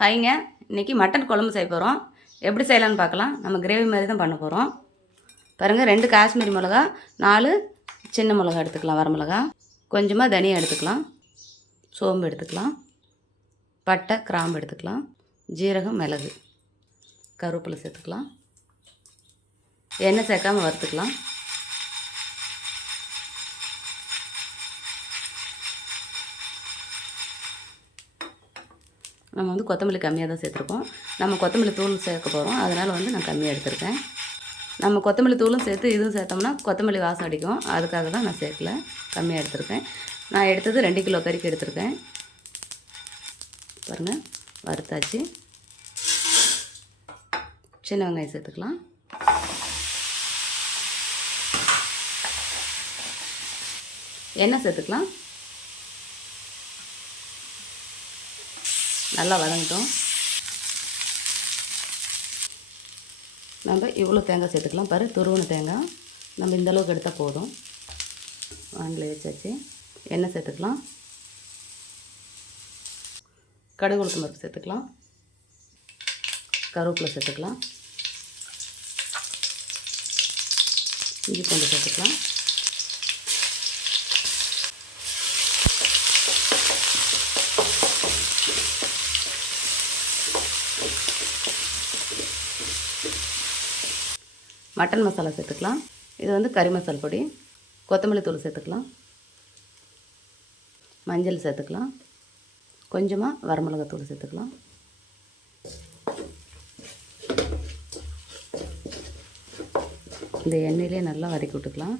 ஹைங்க. இன்றைக்கி மட்டன் குழம்பு செய்ய போகிறோம் எப்படி செய்யலாம்னு பார்க்கலாம். நம்ம கிரேவி மாதிரி தான் பண்ண போகிறோம் பாருங்கள் ரெண்டு காஷ்மீரி மிளகா நாலு சின்ன மிளகா எடுத்துக்கலாம் வரமிளகா கொஞ்சமாக தனியா எடுத்துக்கலாம். சோம்பு எடுத்துக்கலாம். பட்டை கிராம்பு எடுத்துக்கலாம். ஜீரகம் மிளகு. கருவேப்பிலை சேர்த்துக்கலாம். எண்ணெய் சேர்க்காம வறுத்துக்கலாம். நம்ம வந்து கொத்தமல்லி கம்மியாக தான் சேர்த்துருக்கோம். நம்ம கொத்தமல்லி தூள் சேர்க்க போகிறோம் அதனால் வந்து நான் கம்மியாக எடுத்திருக்கேன். நம்ம கொத்தமல்லி தூளும் சேர்த்து இதுவும் சேர்த்தோம்னா கொத்தமல்லி வாசம் அடிக்கும். அதுக்காக தான் நான் சேர்க்கல. கம்மியாக எடுத்திருக்கேன். நான் எடுத்தது ரெண்டு கிலோ கறிக்கு எடுத்திருக்கேன். பாருங்கள் வறுத்தாச்சு. சின்ன வெங்காயம் சேர்த்துக்கலாம். எண்ணெய் சேர்த்துக்கலாம். நல்லா வதங்கட்டும். நம்ம இவ்வளோ தேங்காய் சேர்த்துக்கலாம். பாரு துருவன தேங்காய். நம்ம இந்த அளவுக்கு எடுத்தால் போதும். வானிலை வச்சாச்சு. எண்ணெய் சேர்த்துக்கலாம். கடுகு உளுத்தம் பருப்பு சேர்த்துக்கலாம். கருவேப்பிலை சேர்த்துக்கலாம். இஞ்சி பூண்டு சேர்த்துக்கலாம். மட்டன் மசாலா சேர்த்துக்கலாம். இது வந்து கறி மசால் பொடி. கொத்தமல்லி தூள் சேர்த்துக்கலாம். மஞ்சள் சேர்த்துக்கலாம். கொஞ்சமாக வரமிளகாத்தூள் சேர்த்துக்கலாம். இந்த எண்ணெயிலே நல்லா வதக்கி விட்டுக்கலாம்.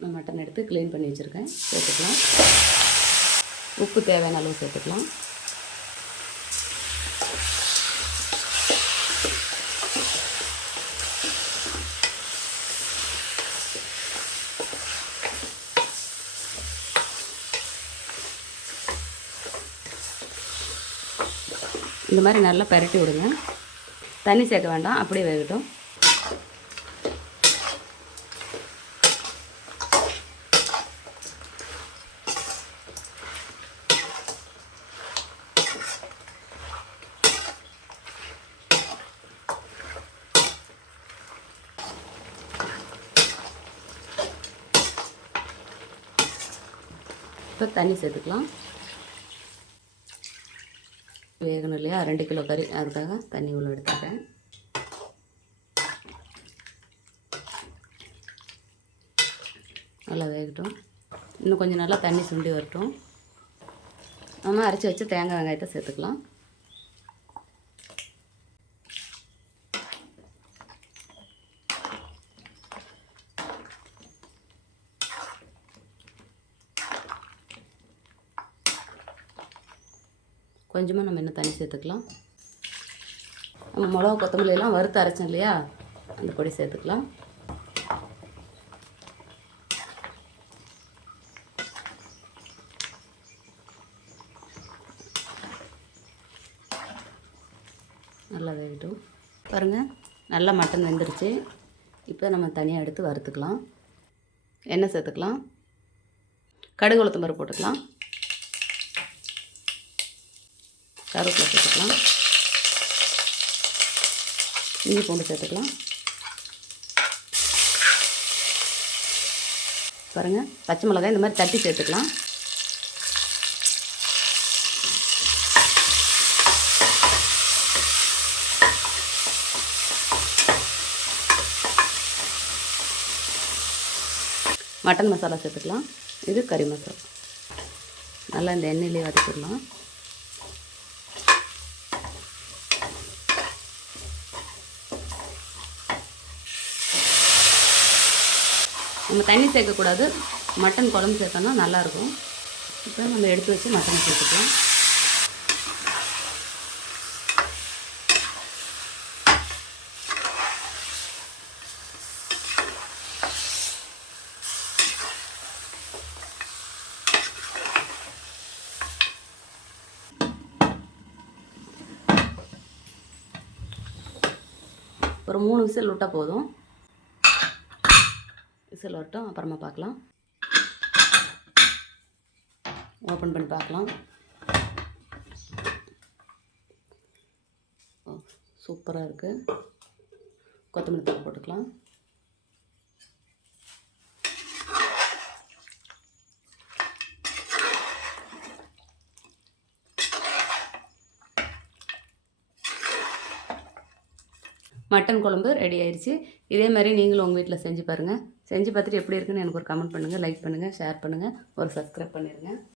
நான் மட்டன் எடுத்து க்ளீன் பண்ணி வச்சுருக்கேன். சேர்த்துக்கலாம். உப்பு தேவையான அளவு சேர்த்துக்கலாம். இந்த மாதிரி நல்லா பரட்டி விடுங்க. தண்ணி சேர்க்க வேண்டாம் அப்படியே வேகட்டும். இப்போ தண்ணி சேர்த்துக்கலாம். வேகணும் இல்லையா? ரெண்டு கிலோ கறி அதுக்காக தண்ணி உள்ள எடுத்துக்கிறேன். நல்லா வேகட்டும். இன்னும் கொஞ்சம் நல்லா தண்ணி சுண்டி வரட்டும். நம்ம அரைச்சி வச்சு தேங்காய் வெங்காயத்தை சேர்த்துக்கலாம். கொஞ்சமாக நம்ம இன்னும் தண்ணி சேர்த்துக்கலாம். நம்ம மிளகா கொத்தமல்லி எல்லாம் வறுத்து அரைச்சோம் இல்லையா? அந்த பொடி சேர்த்துக்கலாம். நல்லா வேகட்டும். பாருங்கள் நல்லா மட்டன் வெந்துருச்சு. இப்போ நம்ம தனியாக எடுத்து வறுத்துக்கலாம். எண்ணெய் சேர்த்துக்கலாம். கடுகு உளுத்தம்பருப்பு போட்டுக்கலாம். கருவேப்பிலை சேர்த்துக்கலாம். இஞ்சி பூண்டு சேர்த்துக்கலாம். பாருங்கள் பச்சை மிளகாய் இந்த மாதிரி தட்டி சேர்த்துக்கலாம். மட்டன் மசாலா சேர்த்துக்கலாம். இது கறி மசாலா. நல்லா இந்த எண்ணெயிலே வதக்கிடலாம். நம்ம தண்ணி சேர்க்கக்கூடாது. மட்டன் குழம்பு சேர்த்தோம்னா நல்லாயிருக்கும். இப்போ நம்ம எடுத்து வச்சு மட்டன் சேர்த்துக்கலாம். ஒரு மூணு விசில் விட்டால் போதும். விசில் வரட்டும் அப்புறமா பார்க்கலாம். ஓப்பன் பண்ணி பார்க்கலாம். சூப்பராக இருக்குது கொத்தமல்லி தூள் போட்டுக்கலாம். மட்டன் குழம்பு ரெடி ஆயிடுச்சு. இதே மாதிரி நீங்களும் உங்கள் வீட்டில் செஞ்சு பாருங்கள் செஞ்சு பார்த்துட்டு எப்படி இருக்குன்னு எனக்கு ஒரு கமெண்ட் பண்ணுங்கள் லைக் பண்ணுங்கள் ஷேர் பண்ணுங்கள் ஒரு சப்ஸ்கிரைப் பண்ணிடுங்க